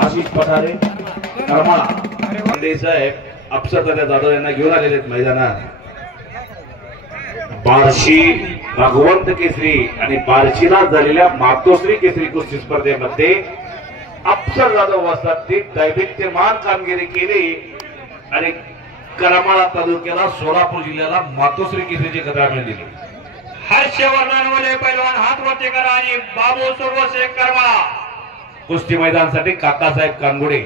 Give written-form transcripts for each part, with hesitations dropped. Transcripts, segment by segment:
आशिष पठारे करमाळा साहेब अफसर जाधव यांना घेऊन आलेले आहेत मैदानात। बार्शी भगवंत केसरी आणि बार्शीला झालेल्या मातोश्री केसरी कुस्ती स्पर्धेमध्ये अफसर जाधव वस्तादने दैदिप्यमान कामगिरी केली आणि करमाळा तालुक्याला सोलापूर जिल्ह्याला मातोश्री केसरीची गदा मिळाली। हर्षवर्धन पैलवान हात वरती करा आणि बाबू सुरवसे करमाळा कुस्ती मैदानासाठी काकासाहेब कानगुडे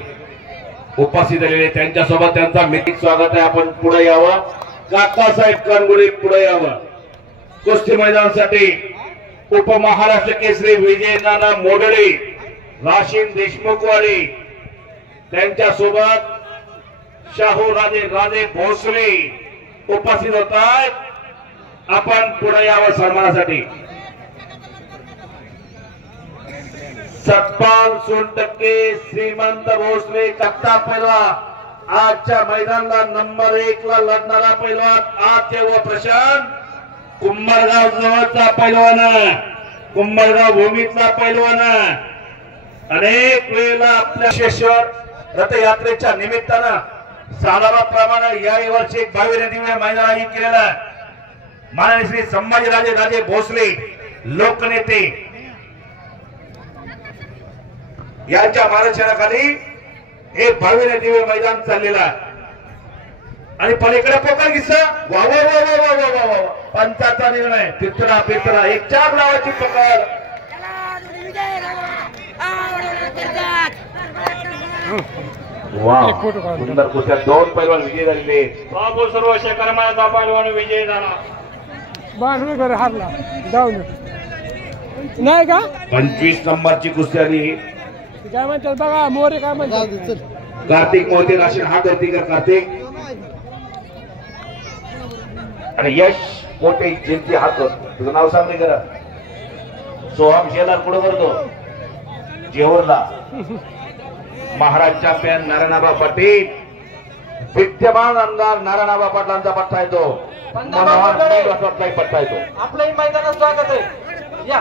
उपस्थित झालेले त्यांच्यासोबत त्यांचा मिटिंग स्वागत आहे। आपण पुढे यावं, काकासाहेब कानगुडे पुढे यावं। कुस्ती मैदानासाठी उपमहाराष्ट्र केसरी विजय नाना मोडळे राशीन देशमुखवाडी त्यांच्यासोबत शाहू राजे भोसले उपस्थित होत आहेत। आपण पुढे यावं सन्मानासाठी। सतपाल सोनटक्के श्रीमंत भोसले कट्टा पैलवान आजच्या मैदानाला नंबर 1 ला लढणारा पैलवान आद्य व प्रशांत कुंभरगाव जवळचा पैलवान, कुंभरगाव भूमीतला पैलवान अनेक वेळेला आपल्या शेश्वर रथयात्रेच्या निमित्तानं सालाबाप्रमाणे याही वर्षी एक 22 दिवस मैदान आयोजित केलेला माननीय श्री संभाजीराजे भोसले लोकनेते यांच्या मार्गदर्शनाखाली हे 22 दिवस मैदान चाललेलं आहे। आणि पलीकडे पोकर किस्सा वा वा वा वा वा वा वा पंचाचा निर्णय पित्रा एक चार लावाची पकड सुंदर कुस्त्या 2 पैलवान विजय झालेले। बाबू सुरवसे करमाळाचा पैलवान विजय झाला। हारला जाऊन नाही का 25 नंबरची कुस्ती आली। काय म्हणतात बघा मोरे काय म्हणतात कार्तिक मोहिते राशीन हात वरती कर कार्तिक आणि यश मोठे जिंती हात तुझं नाव सांग नाही करा। सोहम शेलार पुढे करतो जेवरला महाराज चॅम्पियन नारायणबा पाटील विद्यमान आमदार नारायणबा पाटलांचा पट्टा येतो पट्टा येतो। आपल्याही मैदानात स्वागत आहे या